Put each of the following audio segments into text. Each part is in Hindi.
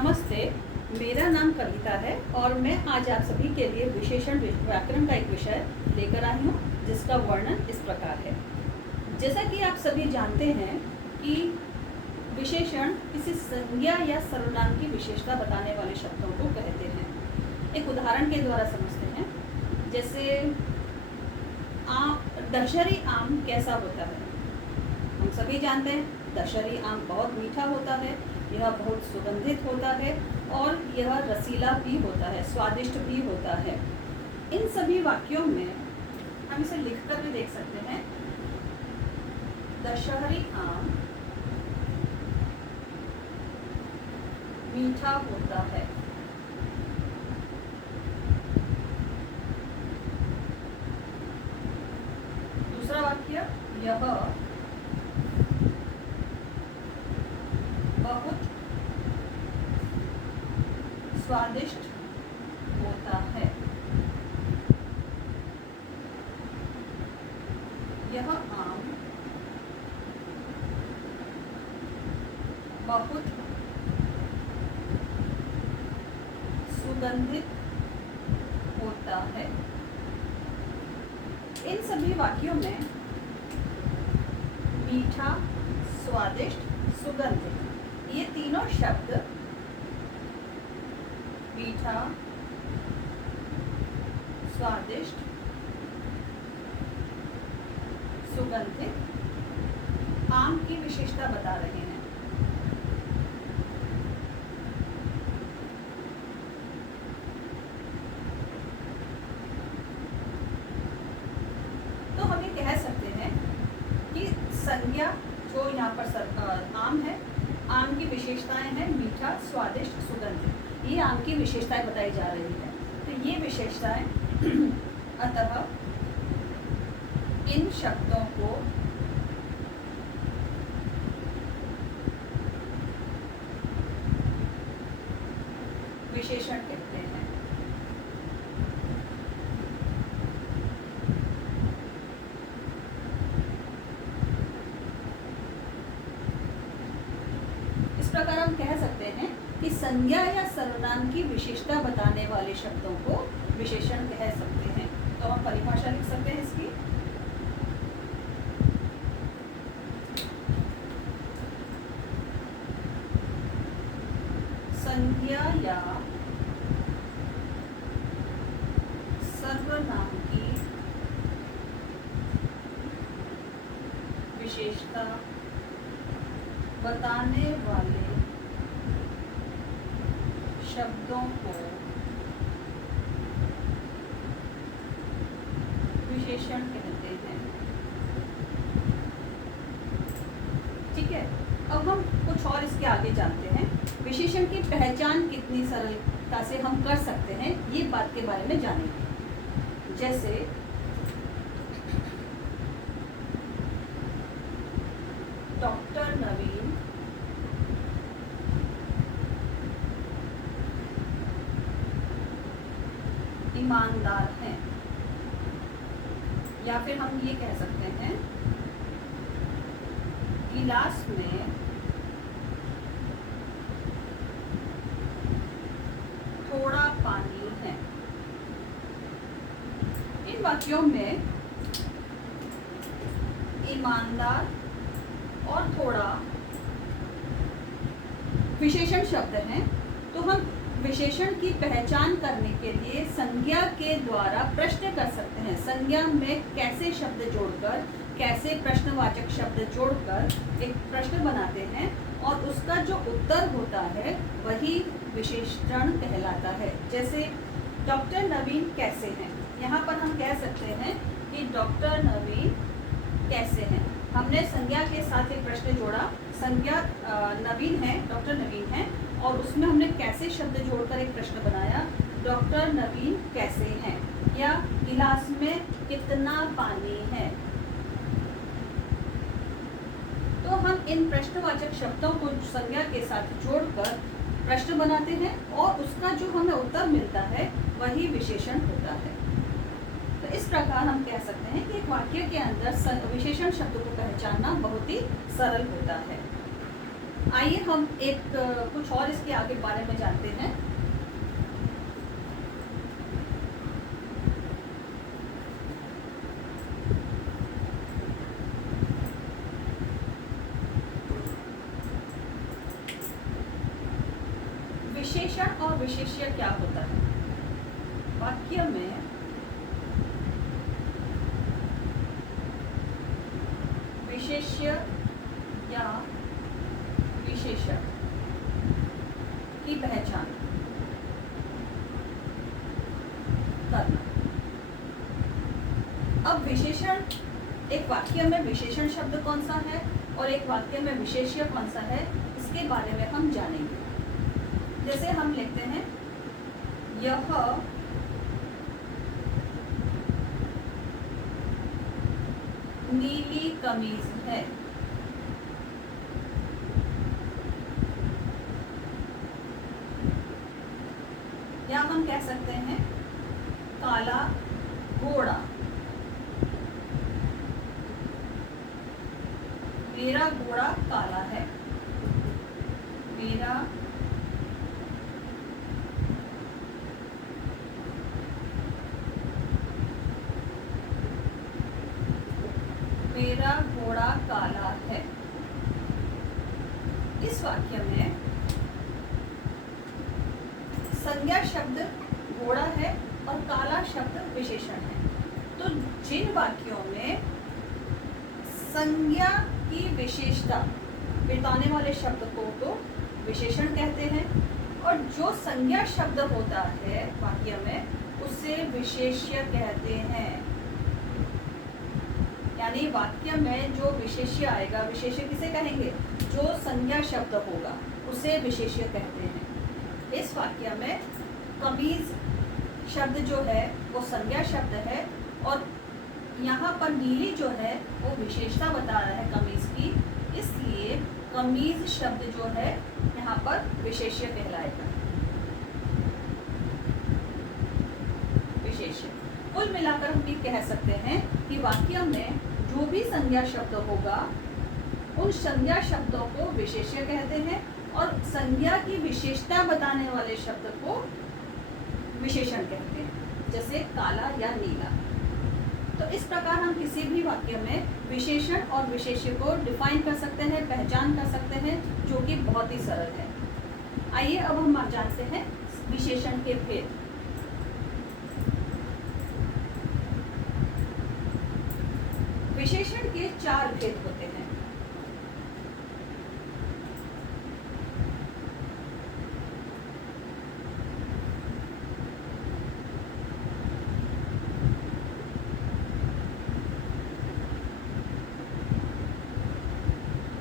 नमस्ते, मेरा नाम कविता है और मैं आज आप सभी के लिए विशेषण व्याकरण का एक विषय लेकर आई हूँ जिसका वर्णन इस प्रकार है। जैसा कि आप सभी जानते हैं कि विशेषण किसी संज्ञा या सर्वनाम की विशेषता बताने वाले शब्दों को कहते हैं। एक उदाहरण के द्वारा समझते हैं। जैसे दशहरी आम कैसा होता है? हम सभी जानते हैं दशहरी आम बहुत मीठा होता है, यह बहुत सुगंधित होता है और यह रसीला भी होता है, स्वादिष्ट भी होता है। इन सभी वाक्यों में हम इसे लिखकर भी देख सकते हैं। दशहरी आम मीठा होता है। दूसरा वाक्य, यह बहुत स्वादिष्ट होता है। यह आम बहुत सुगंधित होता है। इन सभी वाक्यों में मीठा, स्वादिष्ट, सुगंधित, ये तीनों शब्द मीठा, स्वादिष्ट, सुगंधित आम की विशेषता बता रहे हैं। तो हम ये कह सकते हैं कि संज्ञा जो यहाँ पर आम है, आम की विशेषताएं हैं मीठा, स्वादिष्ट, सुगंधित। ये आम की विशेषताएं बताई जा रही है। तो ये विशेषताएं अतः इन शब्दों को विशेषण कहते हैं। इस प्रकार हम कह सकते हैं कि संज्ञा या सर्वनाम की विशेषता बताने वाले शब्दों को विशेषण कह सकते हैं। तो हम परिभाषा लिख सकते हैं इसकी। संज्ञा या सर्वनाम की विशेषता बताने वाले शब्दों को विशेषण कहते हैं। ठीक है, अब हम कुछ और इसके आगे जानते हैं। विशेषण की पहचान कितनी सरलता से हम कर सकते हैं, ये बात के बारे में जानेंगे। जैसे डॉक्टर नवीन ईमानदार हैं, या फिर हम ये कह सकते हैं गिलास में थोड़ा पानी है। इन वाक्यों में ईमानदार और थोड़ा विशेषण शब्द हैं। तो हम विशेषण की पहचान करने के लिए संज्ञा के द्वारा प्रश्न कर सकते हैं। संज्ञा में कैसे शब्द जोड़कर, कैसे प्रश्नवाचक शब्द जोड़कर एक प्रश्न बनाते हैं और उसका जो उत्तर होता है वही विशेषण कहलाता है। जैसे डॉक्टर नवीन कैसे हैं, यहाँ पर हम कह सकते हैं कि डॉक्टर नवीन कैसे हैं। हमने संज्ञा के साथ एक प्रश्न जोड़ा, संज्ञा नवीन है, डॉक्टर नवीन है, और उसमें हमने कैसे शब्द जोड़कर एक प्रश्न बनाया, डॉक्टर नवीन कैसे हैं, या गिलास में कितना पानी है। तो हम इन प्रश्नवाचक शब्दों को संज्ञा के साथ जोड़कर प्रश्न बनाते हैं और उसका जो हमें उत्तर मिलता है वही विशेषण होता है। तो इस प्रकार हम कह सकते हैं कि एक वाक्य के अंदर विशेषण शब्द को पहचानना बहुत ही सरल होता है। आइए हम एक कुछ और इसके आगे बारे में जानते हैं। विशेषण और विशेष्य क्या होता है? वाक्य में विशेष्य या विशेषण की पहचान करना। अब विशेषण, एक वाक्य में विशेषण शब्द कौन सा है और एक वाक्य में विशेष्य कौन सा है, इसके बारे में हम जानेंगे। जैसे हम लिखते हैं यह नीली कमीज है। या हम कह सकते हैं काला घोड़ा, मेरा घोड़ा काला है। मेरा मेरा घोड़ा काला है। इस वाक्य में संज्ञा शब्द घोड़ा है और काला शब्द विशेषण है। तो जिन वाक्यों में संज्ञा की विशेषता बताने वाले शब्द को तो विशेषण कहते हैं और जो संज्ञा शब्द होता है वाक्य में उसे विशेष्य कहते हैं। यानी वाक्य में जो विशेष्य आएगा, विशेष्य किसे कहेंगे? जो संज्ञा शब्द होगा उसे विशेष्य कहते हैं। इस वाक्य में कमीज शब्द जो है वो संज्ञा शब्द है और यहाँ पर नीली जो है वो विशेषता बता रहा है कमीज की, इसलिए कमीज शब्द जो है यहाँ पर विशेष्य कहलाएगा। विशेष्य कुल मिलाकर हम ये कह सकते हैं कि वाक्य में जो भी संज्ञा शब्द होगा उन संज्ञा शब्दों को विशेष्य कहते हैं और संज्ञा की विशेषता बताने वाले शब्द को विशेषण कहते हैं, जैसे काला या नीला। तो इस प्रकार हम किसी भी वाक्य में विशेषण और विशेष्य को डिफाइन कर सकते हैं, पहचान कर सकते हैं, जो कि बहुत ही सरल है। आइए अब हम जानते हैं विशेषण के भेद। विशेषण के 4 भेद होते हैं।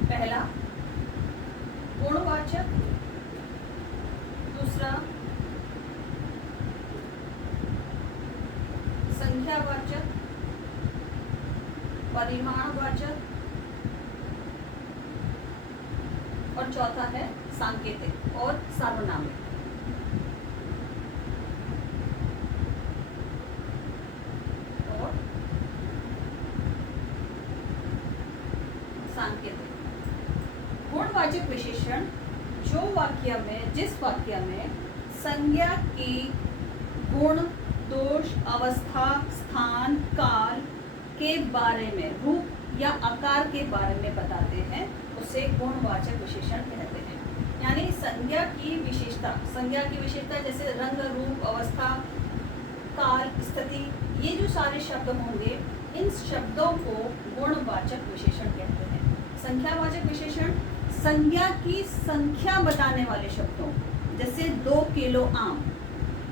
पहला गुणवाचक, दूसरा संख्यावाचक, परिमाणवाचक और चौथा है सांकेतिक और सार्वनामिक। और सांकेतिक। गुणवाचक विशेषण जो वाक्य में, जिस वाक्य में संज्ञा की गुण, दोष, अवस्था, स्थान, काल के बारे में, रूप या आकार के बारे में बताते हैं उसे गुणवाचक विशेषण कहते हैं। यानी संज्ञा की विशेषता, संज्ञा की विशेषता जैसे रंग, रूप, अवस्था, काल, स्थिति, ये जो सारे शब्द होंगे इन शब्दों को गुणवाचक विशेषण कहते हैं। संख्यावाचक विशेषण संज्ञा की संख्या बताने वाले शब्दों, जैसे 2 किलो आम,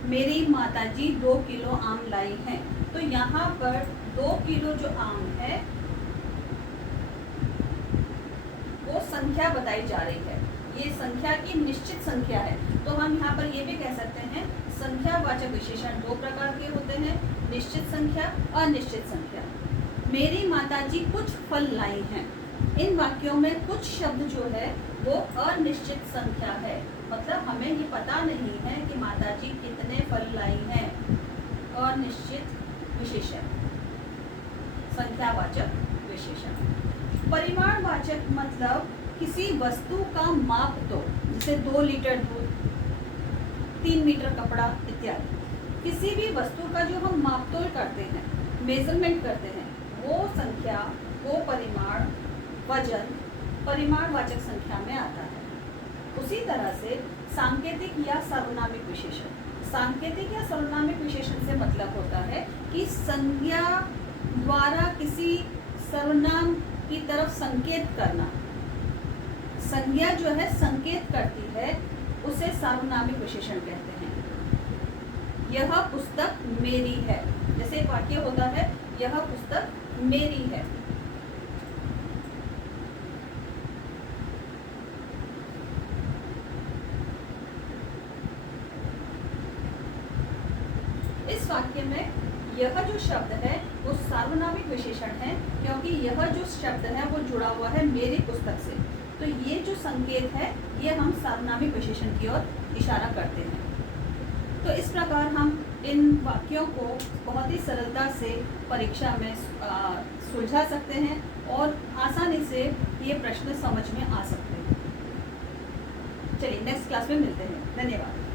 मेरी माताजी 2 किलो आम लाई हैं। तो यहाँ पर 2 किलो जो आम है वो संख्या बताई जा रही है, ये संख्या की निश्चित संख्या है। तो हम यहाँ पर ये भी कह सकते हैं संख्यावाचक विशेषण 2 प्रकार के होते हैं, निश्चित संख्या, अनिश्चित संख्या। मेरी माताजी कुछ फल लाई हैं, इन वाक्यों में कुछ शब्द जो है वो अनिश्चित संख्या है, मतलब हमें ये पता नहीं है कि माताजी कितने फल लाई हैं। अनिश्चित विशेषण, संख्यावाचक विशेषण। परिमाणवाचक मतलब किसी वस्तु का माप तो, जैसे 2 लीटर दूध, 3 मीटर कपड़ा इत्यादि। किसी भी वस्तु का जो हम माप तोल करते हैं, मेजरमेंट करते हैं, वो संख्या, वो परिमाण, वजन परिमाणवाचक संख्या में आता है। उसी तरह से सांकेतिक या सर्वनामिक विशेषण, सांकेतिक या सर्वनामिक विशेषण से मतलब होता है कि संज्ञा द्वारा किसी सर्वनाम की तरफ संकेत करना। संज्ञा जो है संकेत करती है, उसे सार्वनामिक विशेषण कहते हैं। यह पुस्तक मेरी है, जैसे एक वाक्य होता है, यह पुस्तक मेरी है। इस वाक्य में यह जो शब्द है वो सार्वनामिक विशेषण है, क्योंकि यह जो शब्द है वो जुड़ा हुआ है मेरी पुस्तक से। तो ये जो संकेत है ये हम सार्वनामिक विशेषण की ओर इशारा करते हैं। तो इस प्रकार हम इन वाक्यों को बहुत ही सरलता से परीक्षा में सुलझा सकते हैं और आसानी से ये प्रश्न समझ में आ सकते हैं। चलिए नेक्स्ट क्लास में मिलते हैं। धन्यवाद।